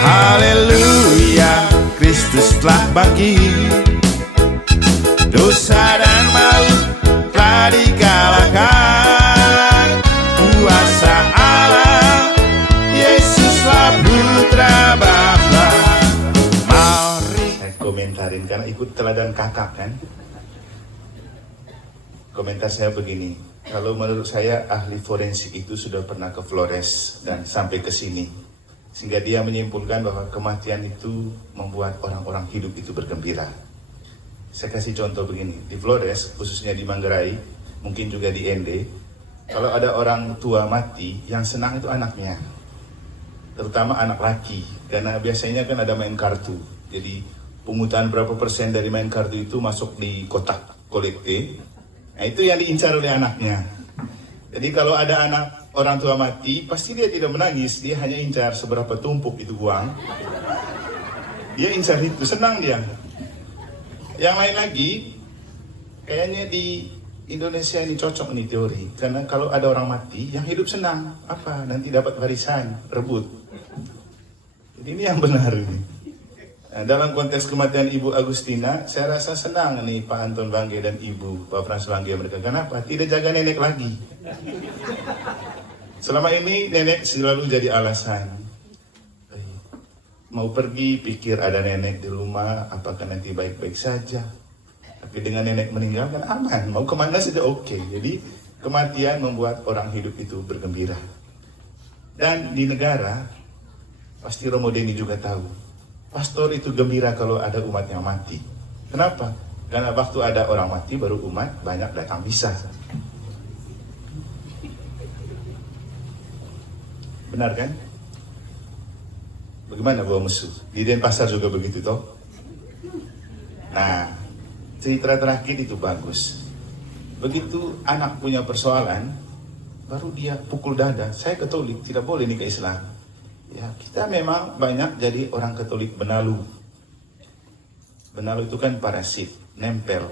Haleluya, Kristus telah bangkit, dosa dan maut telah dikalahkan. Kuasa Allah, Yesuslah Putra Bapa. Mari saya komentarin karena ikut teladan kakak kan. Komentar saya begini, kalau menurut saya ahli forensik itu sudah pernah ke Flores dan sampai ke sini, sehingga dia menyimpulkan bahwa kematian itu membuat orang-orang hidup itu bergembira. Saya kasih contoh begini, di Flores, khususnya di Manggarai, mungkin juga di Ende, kalau ada orang tua mati, yang senang itu anaknya, terutama anak laki, karena biasanya kan ada main kartu, jadi pungutan berapa persen dari main kartu itu masuk di kotak kolekte, nah itu yang diincar oleh anaknya. Jadi kalau ada anak orang tua mati, pasti dia tidak menangis, dia hanya incar seberapa tumpuk itu uang. Dia incar itu, senang dia. Yang lain lagi, kayaknya di Indonesia ini cocok nih teori. Karena kalau ada orang mati, yang hidup senang. Apa? Nanti dapat warisan, rebut. Jadi ini yang benar ini. Nah, dalam konteks kematian Ibu Agustina, saya rasa senang nih Pak Anton Bangge dan Ibu, Pak Frans Bangge mereka. Kenapa? Tidak jaga nenek lagi. Selama ini nenek selalu jadi alasan. Mau pergi, pikir ada nenek di rumah, apakah nanti baik-baik saja. Tapi dengan nenek meninggal kan aman, mau kemana saja oke. Jadi kematian membuat orang hidup itu bergembira. Dan di negara, pasti Romo Deni juga tahu, pastor itu gembira kalau ada umat yang mati. Kenapa? Karena waktu ada orang mati, baru umat banyak datang misa. Benar kan? Bagaimana bawa musuh? Di Denpasar juga begitu toh? Nah, cerita terakhir itu bagus. Begitu anak punya persoalan, baru dia pukul dada. Saya Katolik, tidak boleh nikah Islam. Ya, kita memang banyak jadi orang Katolik benalu. Benalu itu kan parasit, nempel.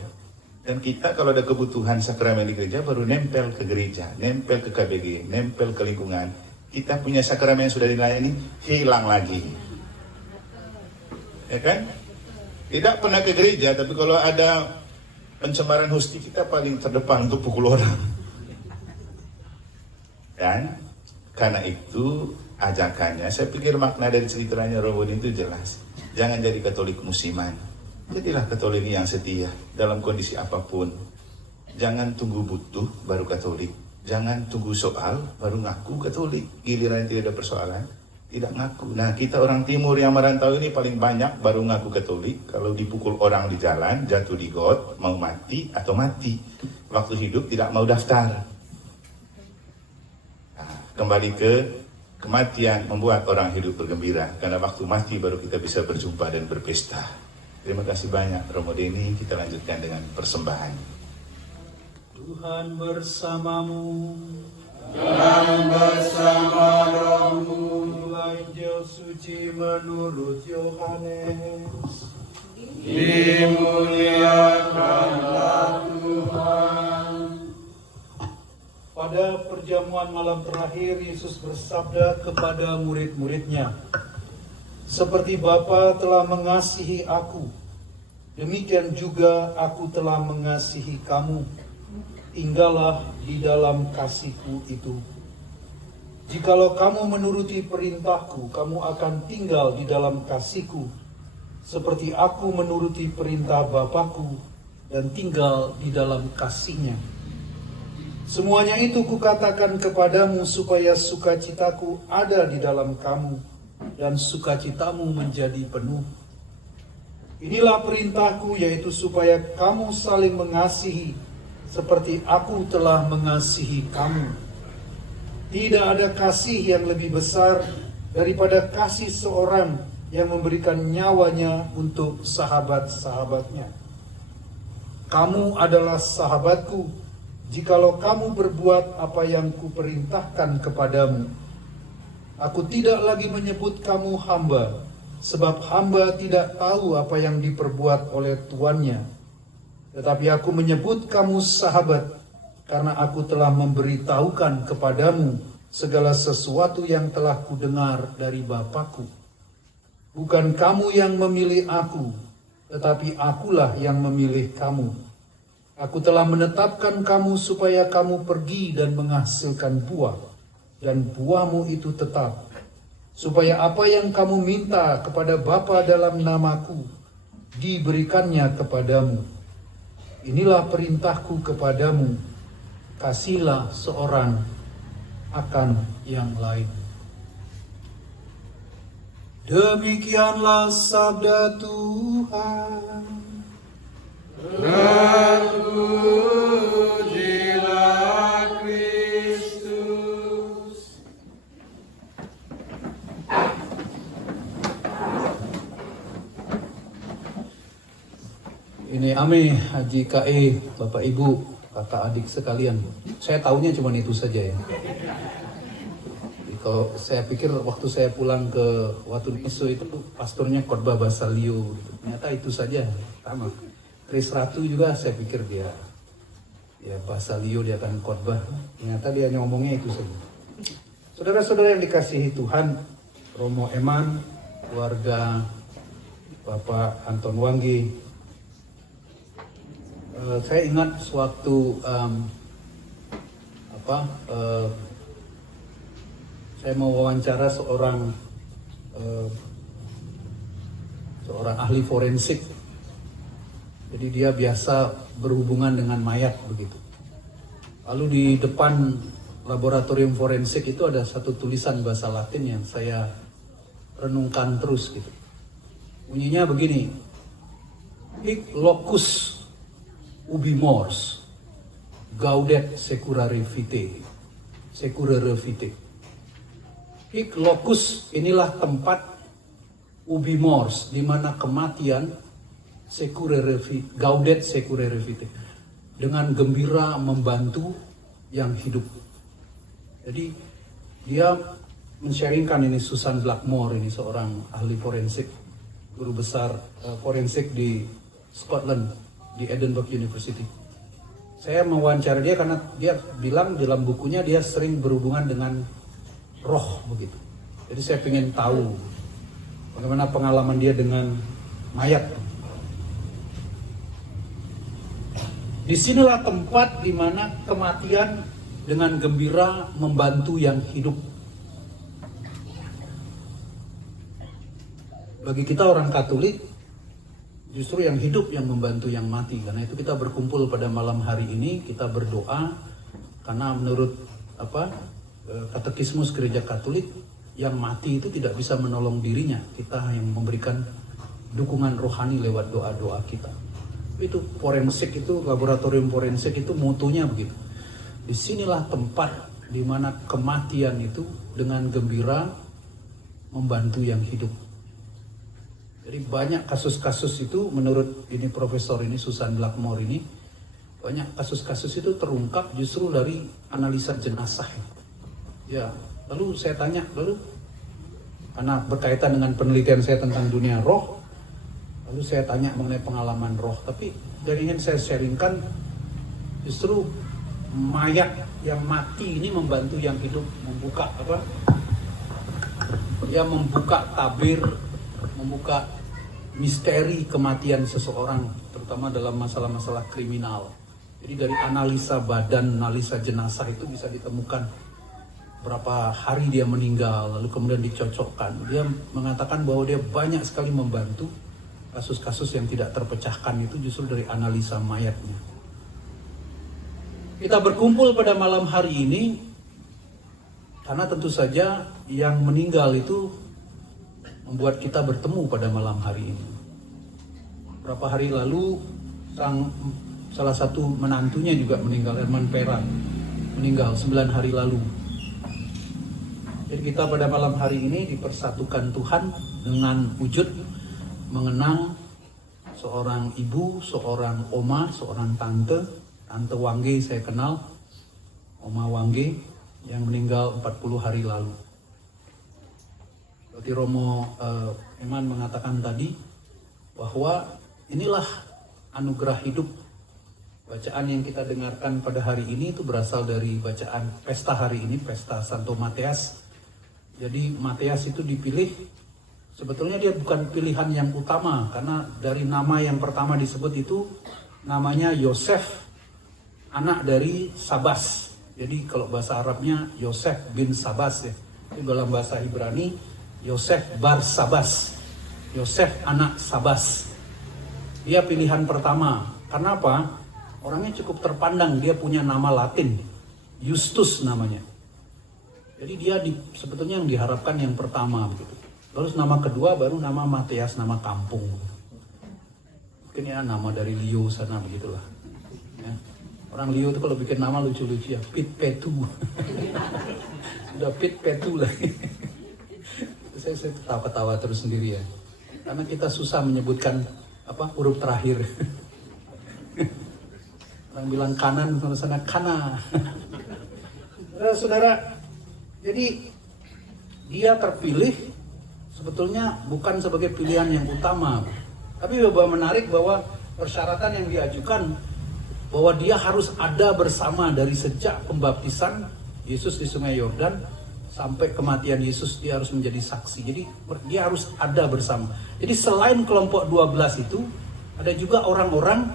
Dan kita kalau ada kebutuhan sakramen di gereja, baru nempel ke gereja, nempel ke KBG, nempel ke lingkungan. Kita punya sakramen yang sudah dilayani, hilang lagi. Ya kan? Tidak pernah ke gereja, tapi kalau ada pencemaran hosti, kita paling terdepan untuk pukul orang. Dan karena itu ajakannya, saya pikir makna dari ceritanya Romo Deni itu jelas. Jangan jadi Katolik musiman. Jadilah Katolik yang setia dalam kondisi apapun. Jangan tunggu butuh baru Katolik. Jangan tunggu soal baru ngaku Katolik. Giliran tidak ada persoalan, tidak ngaku. Nah, kita orang timur yang merantau ini paling banyak baru ngaku Katolik. Kalau dipukul orang di jalan, jatuh di got, mau mati atau mati. Waktu hidup tidak mau daftar. Nah, kembali ke kematian membuat orang hidup bergembira. Karena waktu mati baru kita bisa berjumpa dan berpesta. Terima kasih banyak Romo Deni. Kita lanjutkan dengan persembahan. Tuhan bersamamu dan bersama rohmu. Inilah Injil suci menurut Yohanes. Dimuliakanlah Tuhan. Pada perjamuan malam terakhir, Yesus bersabda kepada murid-muridnya, "Seperti Bapa telah mengasihi aku, demikian juga aku telah mengasihi kamu. Tinggallah di dalam kasih-Ku itu. Jikalau kamu menuruti perintah-Ku, kamu akan tinggal di dalam kasih-Ku, seperti aku menuruti perintah Bapa-Ku dan tinggal di dalam kasih-Nya. Semuanya itu Kukatakan kepadamu supaya sukacitaku ada di dalam kamu dan sukacitamu menjadi penuh. Inilah perintah-Ku, yaitu supaya kamu saling mengasihi seperti aku telah mengasihi kamu. Tidak ada kasih yang lebih besar daripada kasih seorang yang memberikan nyawanya untuk sahabat-sahabatnya. Kamu adalah sahabatku, jikalau kamu berbuat apa yang Kuperintahkan kepadamu. Aku tidak lagi menyebut kamu hamba, sebab hamba tidak tahu apa yang diperbuat oleh tuannya. Tetapi aku menyebut kamu sahabat, karena aku telah memberitahukan kepadamu segala sesuatu yang telah kudengar dari Bapakku. Bukan kamu yang memilih aku, tetapi akulah yang memilih kamu. Aku telah menetapkan kamu supaya kamu pergi dan menghasilkan buah, dan buahmu itu tetap, supaya apa yang kamu minta kepada Bapa dalam namaku, diberikannya kepadamu. Inilah perintahku kepadamu, kasihlah seorang akan yang lain. Demikianlah sabda Tuhan. Terpujilah Kristus. Ini Ame, Haji KE, Bapak Ibu, kakak adik sekalian. Saya tahunya cuma itu saja ya. Kalau saya pikir waktu saya pulang ke Watu Niso itu pastornya khotbah bahasa Liu gitu. Ternyata itu saja, sama. Chris Ratu juga saya pikir dia ya bahasa Liu dia akan khotbah. Ternyata dia ngomongnya itu saja. Saudara-saudara yang dikasihi Tuhan, Romo Eman, keluarga Bapak Anton Wanggi, saya ingat sewaktu saya mau wawancara seorang ahli forensik. Jadi dia biasa berhubungan dengan mayat begitu. Lalu di depan laboratorium forensik itu ada satu tulisan bahasa Latin yang saya renungkan terus gitu. Bunyinya begini: Hic locus ubi mors, gaudet securare vitae. Securare vitae. Hic locus, inilah tempat ubi mors, di mana kematian gaudet securare vitae, dengan gembira membantu yang hidup. Jadi dia men-sharingkan ini Susan Blackmore, ini seorang ahli forensik, guru besar forensik di Scotland, di Edinburgh University. Saya mewawancara dia karena dia bilang dalam bukunya dia sering berhubungan dengan roh begitu. Jadi saya ingin tahu bagaimana pengalaman dia dengan mayat. Disinilah tempat di mana kematian dengan gembira membantu yang hidup. Bagi kita orang Katolik, justru yang hidup yang membantu yang mati. Karena itu kita berkumpul pada malam hari ini, kita berdoa, karena menurut katekismus Gereja Katolik, yang mati itu tidak bisa menolong dirinya. Kita yang memberikan dukungan rohani lewat doa-doa kita. Itu forensik, itu laboratorium forensik itu mutunya begitu. Disinilah tempat di mana kematian itu dengan gembira membantu yang hidup. Jadi banyak kasus-kasus itu menurut ini profesor ini Susan Blackmore ini, banyak kasus-kasus itu terungkap justru dari analisa jenazah. Ya, lalu saya tanya, karena berkaitan dengan penelitian saya tentang dunia roh, lalu saya tanya mengenai pengalaman roh. Tapi dari ingin saya sharingkan, justru mayat yang mati ini membantu yang hidup membuka membuka tabir, membuka misteri kematian seseorang, terutama dalam masalah-masalah kriminal. Jadi dari analisa badan, analisa jenazah itu bisa ditemukan berapa hari dia meninggal, lalu kemudian dicocokkan. Dia mengatakan bahwa dia banyak sekali membantu kasus-kasus yang tidak terpecahkan itu justru dari analisa mayatnya. Kita berkumpul pada malam hari ini karena tentu saja yang meninggal itu membuat kita bertemu pada malam hari ini. Beberapa hari lalu salah satu menantunya juga meninggal, Herman Pera, meninggal 9 hari lalu. Jadi kita pada malam hari ini dipersatukan Tuhan dengan wujud mengenang seorang ibu, seorang oma, seorang tante Wangge saya kenal, Oma Wangge yang meninggal 40 hari lalu. Seperti Romo Eman mengatakan tadi, bahwa inilah anugerah hidup. Bacaan yang kita dengarkan pada hari ini itu berasal dari bacaan pesta hari ini, pesta Santo Matias. Jadi Matias itu dipilih, sebetulnya dia bukan pilihan yang utama, karena dari nama yang pertama disebut itu namanya Yosef, anak dari Sabas. Jadi kalau bahasa Arabnya Yosef bin Sabas ya. Itu dalam bahasa Ibrani Yosef bar Sabas. Yosef anak Sabas. Dia pilihan pertama. Karena apa? Orangnya cukup terpandang, dia punya nama Latin, Justus namanya. Jadi dia sebetulnya yang diharapkan yang pertama begitu. Terus nama kedua baru nama Matias, nama kampung. Mungkin ya nama dari Leo sana begitulah. Ya. Orang Leo itu kalau bikin nama lucu-lucu ya, Pit Petu. Sudah Pit Petu lah. Saya ketawa-ketawa terus sendiri ya. Karena kita susah menyebutkan huruf terakhir. Orang bilang kanan, sana kana. Saudara, jadi dia terpilih sebetulnya bukan sebagai pilihan yang utama. Tapi bahwa menarik bahwa persyaratan yang diajukan bahwa dia harus ada bersama dari sejak pembaptisan Yesus di Sungai Yordan sampai kematian Yesus, dia harus menjadi saksi. Jadi dia harus ada bersama. Jadi selain kelompok 12 itu, ada juga orang-orang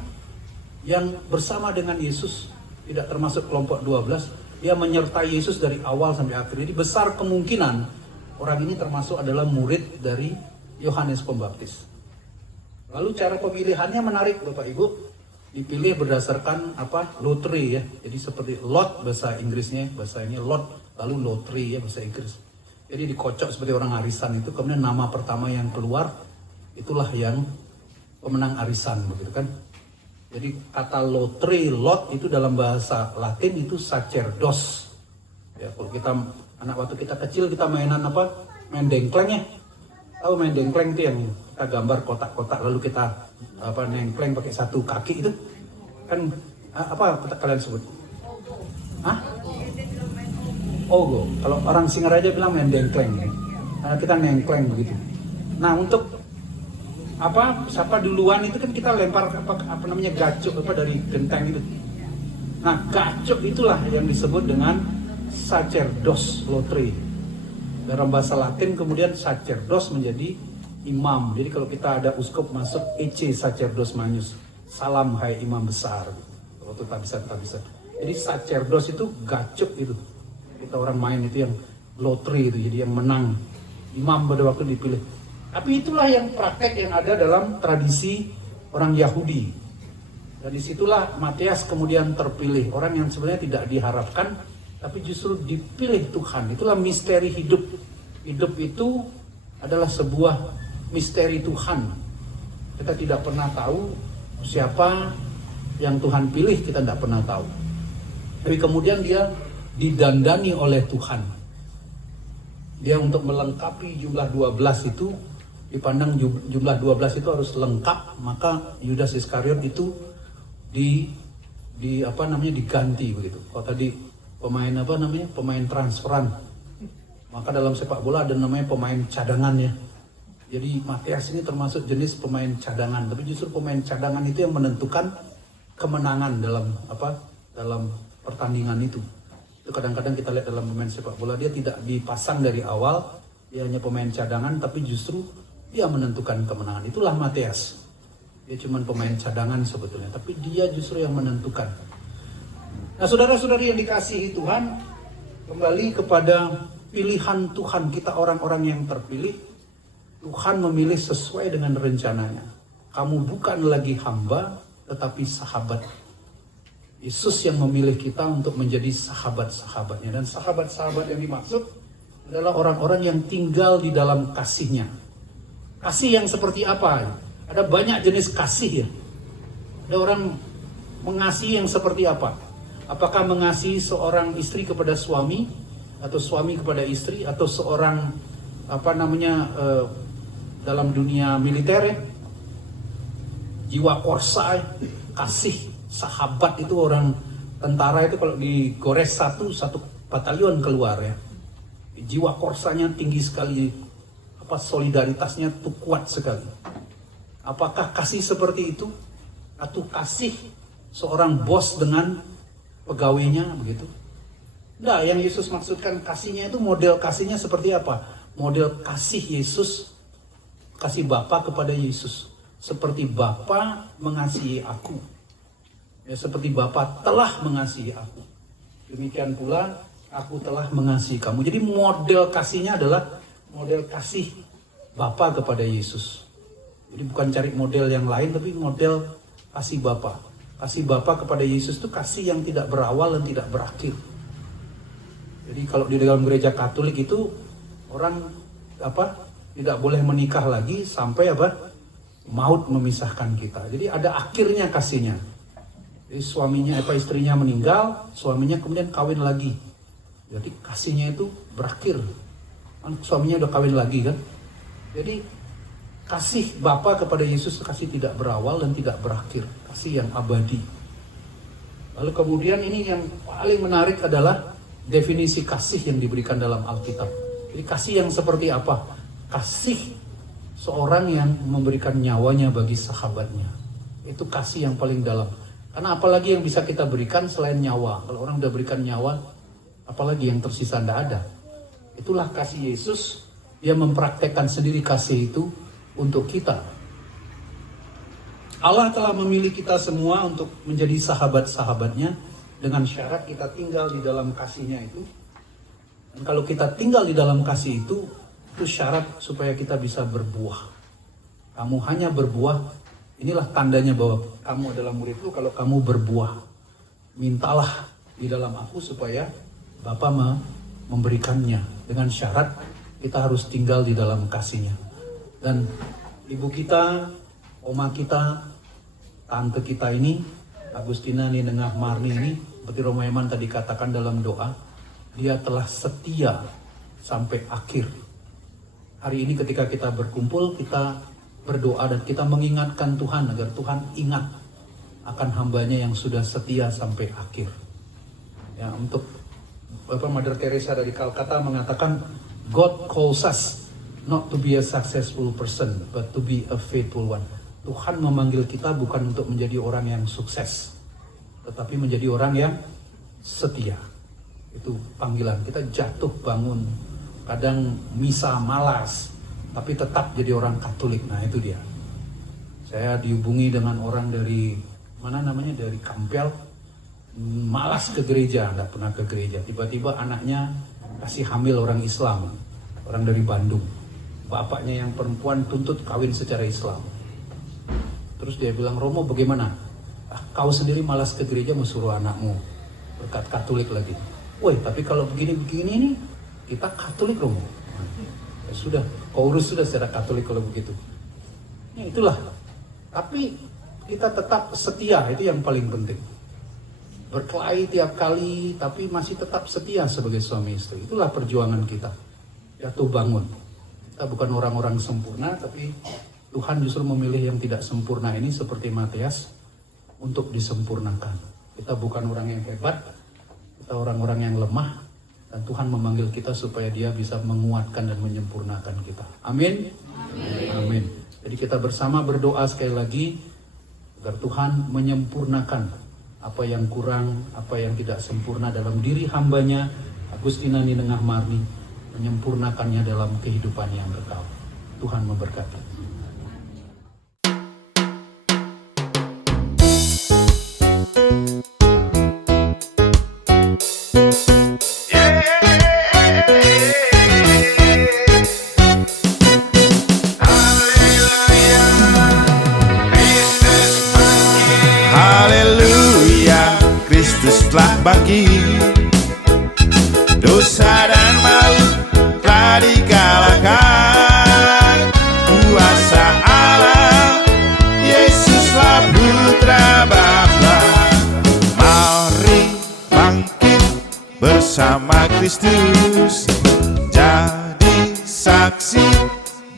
yang bersama dengan Yesus, tidak termasuk kelompok 12, dia menyertai Yesus dari awal sampai akhir. Jadi besar kemungkinan orang ini termasuk adalah murid dari Yohanes Pembaptis. Lalu cara pemilihannya menarik Bapak Ibu, dipilih berdasarkan lottery ya. Jadi seperti lot bahasa Inggrisnya, bahasa ini lot, lalu lottery ya bahasa Inggris. Jadi dikocok seperti orang arisan itu, kemudian nama pertama yang keluar itulah yang pemenang arisan begitu kan. Jadi kata lottery, lot itu dalam bahasa Latin itu sacerdos. Ya, kalau kita waktu kita kecil kita mainan main dengkleng ya. Tahu main dengkleng itu yang kita gambar kotak-kotak lalu kita nengkleng pakai satu kaki itu. Kan apa kalian sebut? Hah? Ogo. Kalau orang Singaraja bilang main dengkleng ya. Karena kita nengkleng begitu. Nah, untuk siapa duluan itu kan kita lempar gacok dari genteng itu. Nah, gacok itulah yang disebut dengan sacerdos lottery. Dalam bahasa Latin kemudian sacerdos menjadi imam. Jadi kalau kita ada uskup masuk ecce sacerdos magnus, salam hai imam besar. Kalau itu tak bisa. Jadi sacerdos itu gacok itu. Kita orang main itu yang lottery itu, jadi yang menang imam pada waktu dipilih. Tapi itulah yang praktek yang ada dalam tradisi orang Yahudi. Dan disitulah Matias kemudian terpilih. Orang yang sebenarnya tidak diharapkan, tapi justru dipilih Tuhan. Itulah misteri hidup. Hidup itu adalah sebuah misteri Tuhan. Kita tidak pernah tahu siapa yang Tuhan pilih, kita tidak pernah tahu. Tapi kemudian dia didandani oleh Tuhan. Dia untuk melengkapi jumlah 12 itu, dipandang jumlah 12 itu harus lengkap, maka Yudas Iskariot itu diganti begitu. Kalau tadi pemain transferan, maka dalam sepak bola ada namanya pemain cadangannya. Jadi Matias ini termasuk jenis pemain cadangan, tapi justru pemain cadangan itu yang menentukan kemenangan dalam pertandingan itu. Itu kadang-kadang kita lihat dalam pemain sepak bola, dia tidak dipasang dari awal, dia hanya pemain cadangan, tapi justru dia menentukan kemenangan. Itulah Matias. Dia cuma pemain cadangan sebetulnya, tapi dia justru yang menentukan. Nah, saudara-saudari yang dikasihi Tuhan, kembali kepada pilihan Tuhan, kita orang-orang yang terpilih. Tuhan memilih sesuai dengan rencananya. Kamu bukan lagi hamba, tetapi sahabat. Yesus yang memilih kita untuk menjadi sahabat-sahabatnya. Dan sahabat-sahabat yang dimaksud adalah orang-orang yang tinggal di dalam kasih-Nya. Kasih yang seperti apa? Ada banyak jenis kasih ya. Ada orang mengasihi yang seperti apa? Apakah mengasihi seorang istri kepada suami, atau suami kepada istri, atau seorang dalam dunia militer ya, jiwa korsa ya, kasih sahabat itu orang tentara itu kalau digores satu batalion keluar ya. Jiwa korsanya tinggi sekali. solidaritasnya tuh kuat sekali. Apakah kasih seperti itu? Atau kasih seorang bos dengan pegawainya begitu? Nah, yang Yesus maksudkan kasihnya itu model kasihnya seperti apa? Model kasih Yesus, kasih Bapa kepada Yesus. Seperti Bapa mengasihi aku. Ya, seperti Bapa telah mengasihi aku. Demikian pula aku telah mengasihi kamu. Jadi model kasihnya adalah model kasih Bapa kepada Yesus. Jadi bukan cari model yang lain, tapi model kasih Bapa. Kasih Bapa kepada Yesus itu kasih yang tidak berawal dan tidak berakhir. Jadi kalau di dalam gereja Katolik itu orang tidak boleh menikah lagi sampai maut memisahkan kita. Jadi ada akhirnya kasihnya. Jadi istrinya meninggal, suaminya kemudian kawin lagi. Jadi kasihnya itu berakhir. Suaminya udah kawin lagi kan. Jadi kasih Bapa kepada Yesus kasih tidak berawal dan tidak berakhir, kasih yang abadi. Lalu kemudian ini yang paling menarik adalah definisi kasih yang diberikan dalam Alkitab. Jadi kasih yang seperti apa? Kasih seorang yang memberikan nyawanya bagi sahabatnya. Itu kasih yang paling dalam. Karena apalagi yang bisa kita berikan selain nyawa. Kalau orang udah berikan nyawa, apalagi yang tersisa tidak ada. Itulah kasih Yesus. Dia mempraktekkan sendiri kasih itu untuk kita. Allah telah memilih kita semua untuk menjadi sahabat-sahabatnya dengan syarat kita tinggal di dalam kasihnya itu. Dan kalau kita tinggal di dalam kasih itu syarat supaya kita bisa berbuah. Kamu hanya berbuah. Inilah tandanya bahwa kamu adalah muridku kalau kamu berbuah. Mintalah di dalam aku supaya Bapa memberikannya. Dengan syarat kita harus tinggal di dalam kasihnya. Dan ibu kita, oma kita, tante kita ini, Agustina Ninengah Marni ini, seperti Romo Eman tadi katakan dalam doa, dia telah setia sampai akhir. Hari ini ketika kita berkumpul, kita berdoa dan kita mengingatkan Tuhan agar Tuhan ingat akan hambanya yang sudah setia sampai akhir. Ya, untuk Mother Teresa dari Calcutta mengatakan, God calls us not to be a successful person, but to be a faithful one. Tuhan memanggil kita bukan untuk menjadi orang yang sukses, tetapi menjadi orang yang setia. Itu panggilan. Kita jatuh bangun, kadang misa malas, tapi tetap jadi orang Katolik. Nah itu dia. Saya dihubungi dengan orang dari dari Kampel, malas ke gereja, nggak pernah ke gereja. Tiba-tiba anaknya kasih hamil orang Islam, orang dari Bandung. Bapaknya yang perempuan tuntut kawin secara Islam. Terus dia bilang, Romo bagaimana? Kau sendiri malas ke gereja mau suruh anakmu berkat Katolik lagi. Woi, tapi kalau begini-begini ini kita Katolik, Romo. Ya sudah, kau urus sudah secara Katolik kalau begitu. Ya itulah. Tapi kita tetap setia, itu yang paling penting. Berkelahi tiap kali, tapi masih tetap setia sebagai suami istri. Itulah perjuangan kita. Jatuh bangun. Kita bukan orang-orang sempurna, tapi Tuhan justru memilih yang tidak sempurna ini seperti Matias untuk disempurnakan. Kita bukan orang yang hebat, kita orang-orang yang lemah, dan Tuhan memanggil kita supaya Dia bisa menguatkan dan menyempurnakan kita. Amin. Amin. Jadi kita bersama berdoa sekali lagi agar Tuhan menyempurnakan apa yang kurang, apa yang tidak sempurna dalam diri hambanya, Agustina Ninengah Marni, menyempurnakannya dalam kehidupan yang kekal. Tuhan memberkati. Haleluya, Kristus telah bangkit. Dosa dan maut telah dikalahkan. Kuasa Allah, Yesuslah Putra Bapa. Mari bangkit bersama Kristus, jadi saksi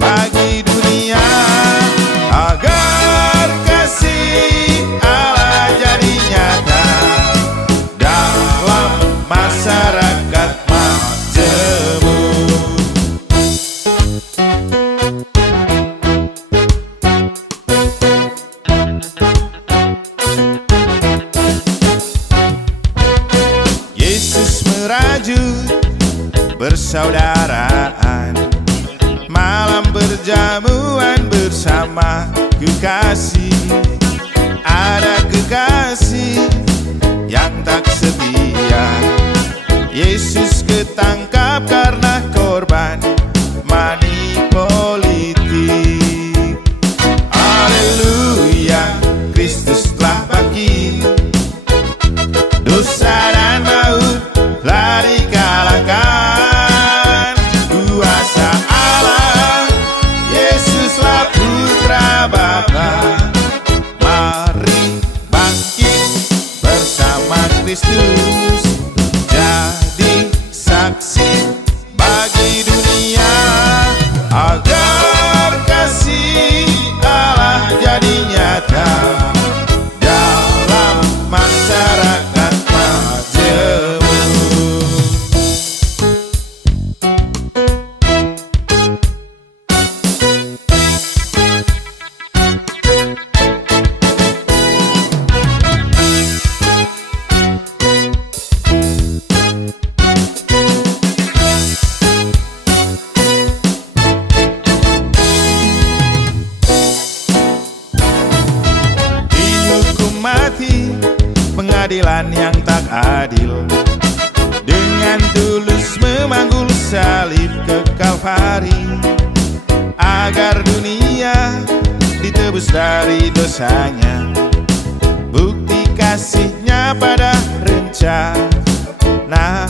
bagi dunia, agar kasih Allah jadi nyata dalam masyarakat majemuk. persaudaraan, malam berjamuan bersama kekasih. Ada kekasih yang tak setia, Yesus ketangkap karena korban money politik. Haleluya, Kristus telah bangkit, dosa dan maut telah dikalahkan. Kuasa Allah, Yesuslah Putra Bapa. Mari bangkit bersama Kristus, jadi saksi bagi dunia, agar kasih Allah jadi nyata dalam masyarakat majemuk. Dihukum mati, pengadilan yang tak adil, dengan tulus memanggul salib ke Kalvari, agar dunia ditebus dari dosanya. Bukti kasihnya pada rencana